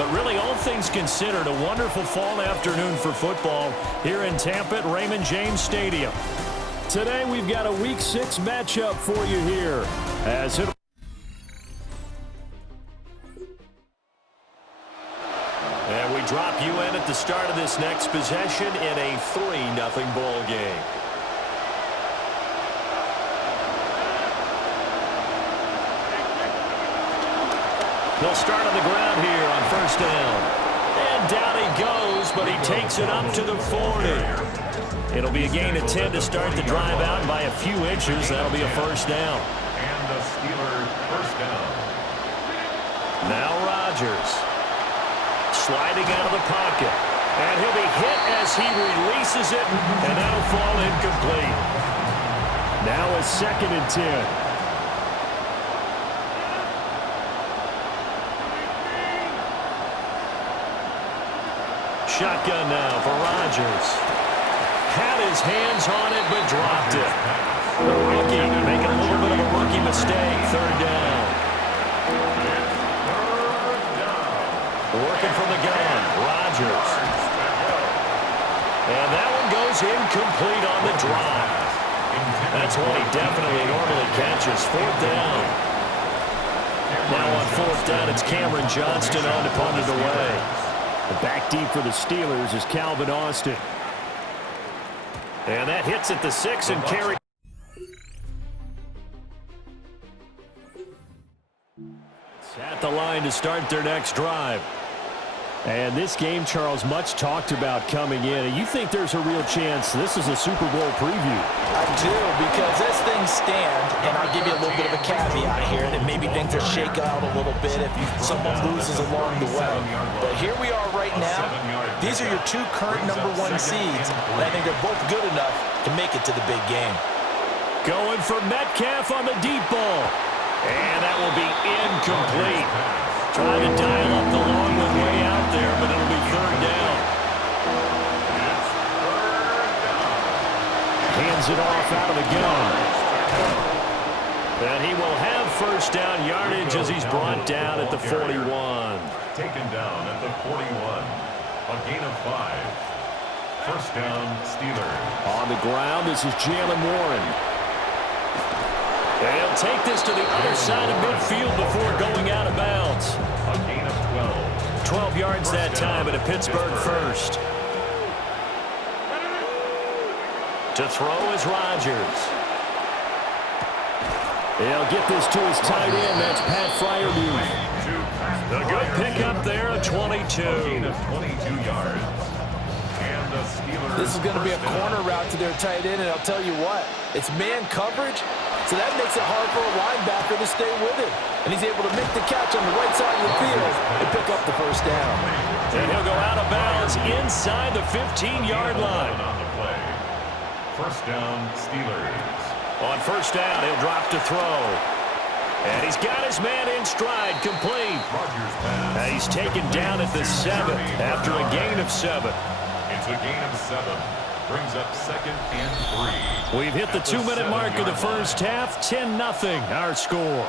but really all things considered, a wonderful fall afternoon for football here in Tampa at Raymond James Stadium. Today we've got a Week 6 matchup for you here. And we drop you in at the start of this next possession in a 3-0 ball game. He'll start on the ground here on first down. And down he goes, but he takes it up to the 40. It'll be a gain of 10 to start the drive out. By a few inches, that'll be a first down. And the Steelers first down. Now Rodgers. Sliding out of the pocket. And he'll be hit as he releases it, and that'll fall incomplete. Now a 2nd and 10. Shotgun now for Rodgers. Had his hands on it, but dropped it. The rookie making a little bit of a rookie mistake. 3rd down. Working from the gun. Rodgers. And that one goes incomplete on the drop. That's one he definitely normally catches. 4th down. Now on 4th down, it's Cameron Johnston on to punt it away. The back deep for the Steelers is Calvin Austin. And that hits at the 6 and carry. At the line to start their next drive. And this game, Charles, much talked about coming in. And you think there's a real chance this is a Super Bowl preview? I do, because as things stand, and I'll give you a little bit of a caveat here, that maybe things will shake out a little bit if someone loses along the way. But here we are right now. These are your 2 current #1 seeds, and I think they're both good enough to make it to the big game. Going for Metcalf on the deep ball. And that will be incomplete. Trying to dial up the long one way out there, but it'll be 3rd down. Hands it off out of the gun. And he will have first down yardage as he's brought down at the 41. Taken down at the 41. A gain of 5. First down, Steelers. On the ground, this is Jalen Warren. And he'll take this to the other side of midfield before going out of bounds. A gain of 12. 12 yards that time at a Pittsburgh first. To throw is Rodgers. He'll get this to his tight end. That's Pat Freiermuth. A good pickup there, a 22. A gain of 22 yards. And the Steelers. This is going to be a corner route to their tight end, and I'll tell you what, it's man coverage. So that makes it hard for a linebacker to stay with it. And he's able to make the catch on the right side of the field and pick up the first down. And he'll go out of bounds inside the 15-yard line. On the play. First down, Steelers. On first down, he'll drop to throw. And he's got his man in stride, complete. Rodgers pass. And he's taken down at the 7 after a gain of 7. It's a gain of 7. Brings up 2nd and 3. We've hit the 2-minute mark of the first half. 10-0 our score.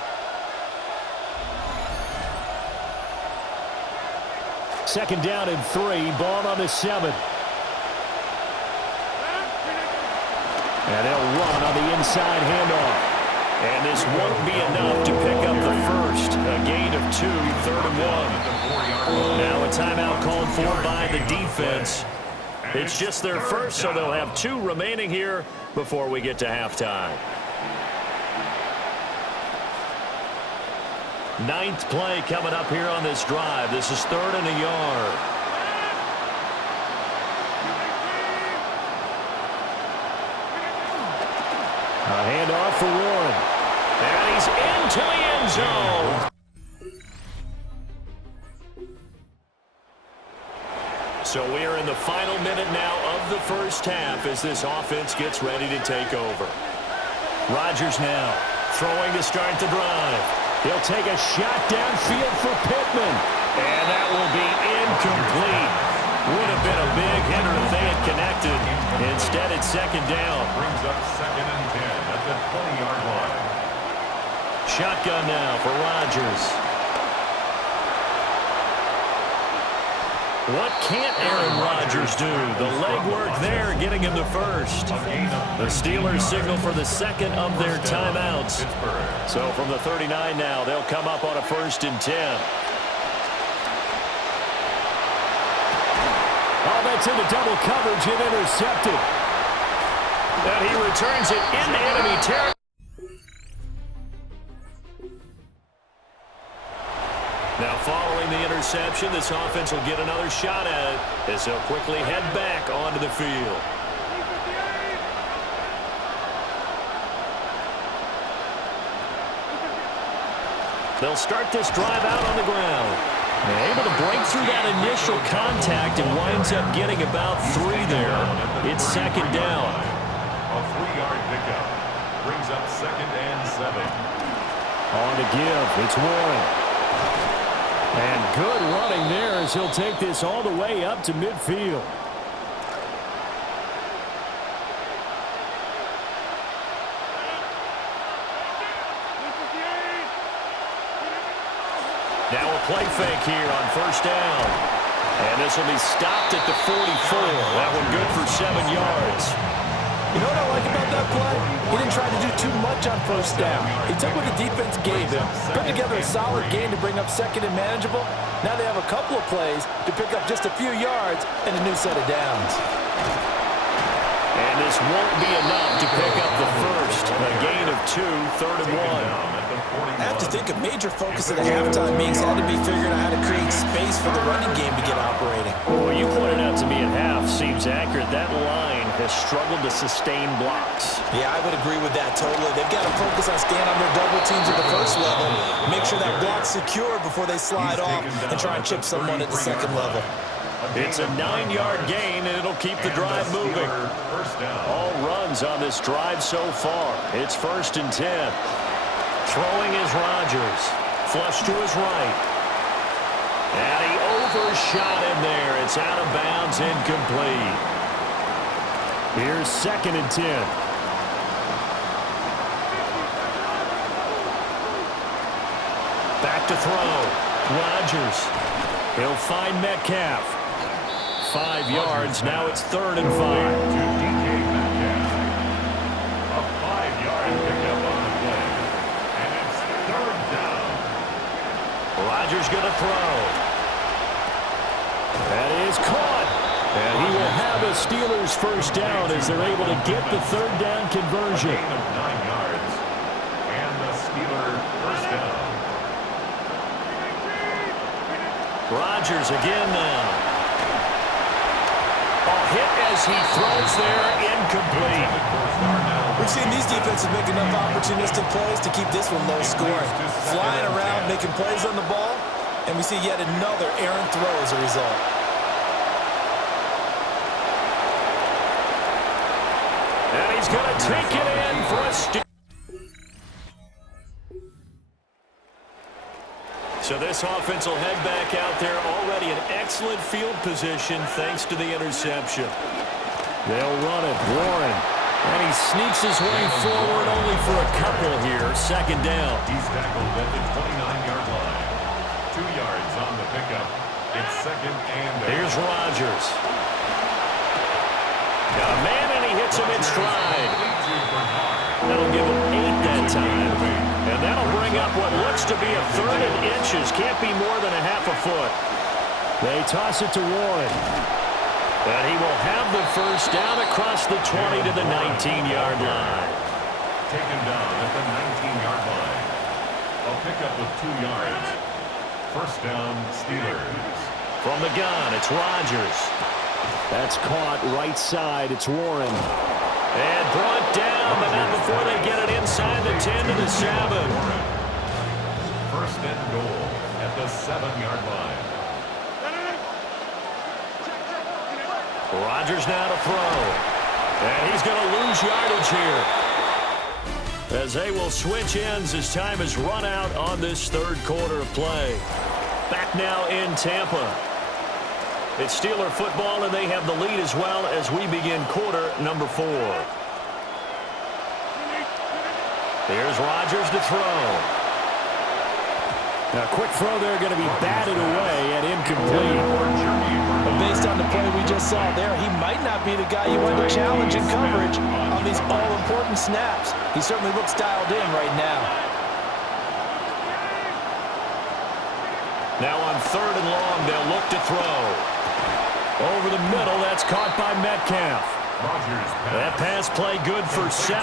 Second down and 3. Ball on the 7. And they'll run on the inside handoff. And this won't be enough to pick up the first. A gain of 2, 3rd and 1. Now a timeout called for by the defense. It's just their first, so they'll have 2 remaining here before we get to halftime. 9th play coming up here on this drive. This is 3rd and a yard. A handoff for Warren. And he's into the end zone. So we are in the final minute now of the first half as this offense gets ready to take over. Rodgers now throwing to start the drive. He'll take a shot downfield for Pittman. And that will be incomplete. Would have been a big hitter if they had connected. Instead, it's 2nd down. Brings up 2nd and 10 at the 20-yard line. Shotgun now for Rodgers. What can't Aaron Rodgers do? The legwork there getting him the first. The Steelers signal for the second of their timeouts. So from the 39 now, they'll come up on a 1st and 10. Oh, that's into double coverage and intercepted. And he returns it into enemy territory. Now following the interception, this offense will get another shot at it as they'll quickly head back onto the field. They'll start this drive out on the ground. They're able to break through that initial contact and winds up getting about 3 there. It's 2nd down. A 3-yard pickup brings up 2nd and 7. On to give. It's Warren. And good running there as he'll take this all the way up to midfield. Now a play fake here on 1st down. And this will be stopped at the 44. That one good for 7 yards. You know what I like about that play? He didn't try to do too much on 1st down. He took what the defense gave him, put together a solid game to bring up 2nd and manageable. Now they have a couple of plays to pick up just a few yards and a new set of downs. And this won't be enough to pick up the first. A gain of 2, 3rd and 1. I have to think a major focus of the halftime meetings had to be figuring out how to create space for the running game to get operating. Well, you pointed out to me at half seems accurate. That line has struggled to sustain blocks. Yeah, I would agree with that totally. They've got to focus on staying on their double teams at the 1st level, make sure that block's secured before they slide off and try and chip someone at the 2nd level. It's a 9-yard gain, and it'll keep the drive moving. All runs on this drive so far. It's 1st and 10. Throwing is Rodgers. Flush to his right. And he overshot him there. It's out of bounds, incomplete. Here's 2nd and 10. Back to throw. Rodgers. He'll find Metcalf. 5 yards. Now it's 3rd and 5. Rodgers going to throw. That is caught. And he will have a Steelers 1st down as they're able to get the 3rd down conversion. A gain of 9 yards. And the Steeler 1st down. Rodgers again now. A hit as he throws there, incomplete. We've seen these defenses make enough opportunistic plays to keep this one low scoring. Flying around, making plays on the ball, and we see yet another errant throw as a result. And he's going to take it in for a steal. So this offense will head back out there already in excellent field position thanks to the interception. They'll run it. Warren. And he sneaks his way forward only for a couple here. 2nd down. He's tackled at the 29-yard line. 2 yards on the pickup. It's 2nd and 8. Here's Rodgers. Got a man, and he hits him in stride. That'll give him 8 that time. And that'll bring up what looks to be a 3rd and inches. Can't be more than a half a foot. They toss it to Warren. And he will have the 1st down across the 20 to the 19-yard line. Taken down at the 19-yard line. A pickup of 2 yards. 1st down, Steelers. From the gun, it's Rodgers. That's caught right side. It's Warren. And brought down, but not before they get it inside the 10 to the 7. 1st and goal at the 7-yard line. Rodgers now to throw. And he's going to lose yardage here. As they will switch ends as time has run out on this 3rd quarter of play. Back now in Tampa. It's Steeler football, and they have the lead as well as we begin quarter number 4. Here's Rodgers to throw. Now, quick throw there going to be batted away and incomplete. based on the play we just saw there, he might not be the guy you want to challenge in coverage on these all-important snaps. He certainly looks dialed in right now. Now on 3rd and long, they'll look to throw. Over the middle, that's caught by Metcalf. That pass play good for 7,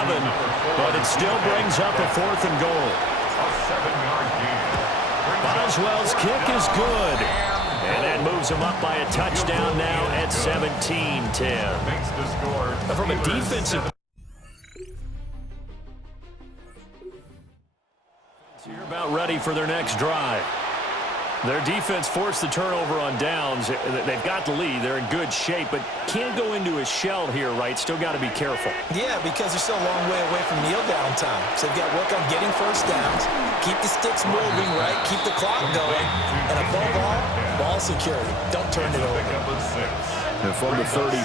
but it still brings up a 4th and goal. A 7-yard gain. Boswell's kick is good. And that moves him up by a touchdown now at 17-10. Makes the score. From a defensive... You're about ready for their next drive. Their defense forced the turnover on downs. They've got the lead. They're in good shape, but can't go into a shell here, right? Still got to be careful. Yeah, because they're still a long way away from kneel down time. So they've got to work on getting first downs, keep the sticks moving, right? Keep the clock going. And above all, ball security. Don't turn it over. And from the 34,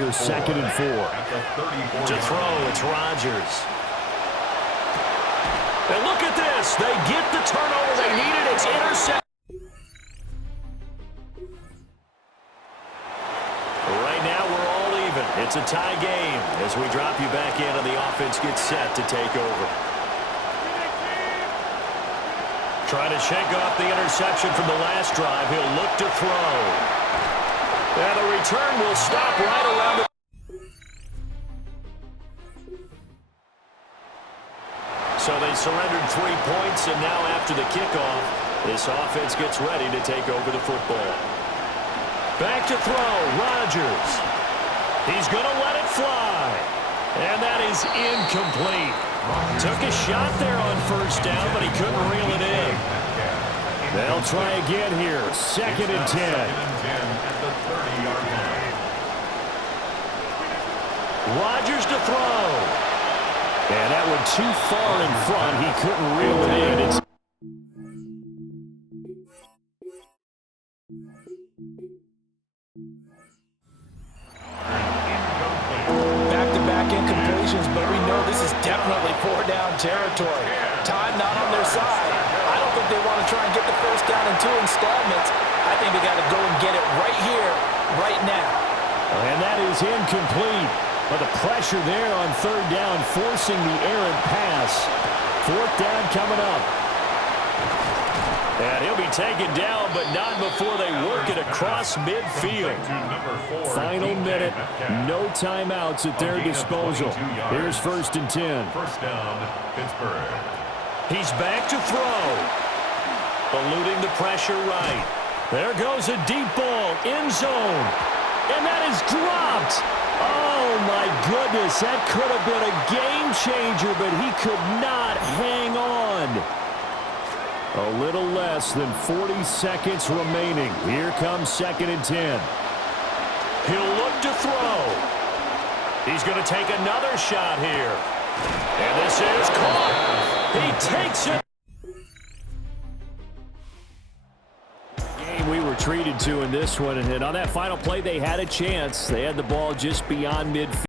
here's 2nd and 4. To throw, it's Rodgers. And look at this. They get the turnover they needed. It's intercepted. Right now, we're all even. It's a tie game as we drop you back in and the offense gets set to take over. Trying to shake off the interception from the last drive. He'll look to throw. And the return will stop right around the... So they surrendered 3 points, and now after the kickoff, this offense gets ready to take over the football. Back to throw, Rodgers. He's going to let it fly. And that is incomplete. Took a shot there on 1st down, but he couldn't reel it in. They'll try again here, 2nd and 10. At the 30-yard line. Rodgers to throw. And that one too far in front. He couldn't reel it in. It's back-to-back incompletions, but we know this is definitely 4-down territory. Time not on their side. I don't think they want to try and get the first down in 2 installments. I think they got to go and get it right here, right now. And that is incomplete. But the pressure there on 3rd down, forcing the errant pass. 4th down coming up. And he'll be taken down, but not before they work it across midfield. Final minute, no timeouts at their disposal. Here's 1st and 10. First down, Pittsburgh. He's back to throw. Eluding the pressure right. There goes a deep ball, end zone. And that is dropped. Oh, my goodness. That could have been a game changer, but he could not hang on. A little less than 40 seconds remaining. Here comes 2nd and 10. He'll look to throw. He's going to take another shot here. And this is caught. He takes it. Game we were treated to in this one. And on that final play, they had a chance. They had the ball just beyond midfield.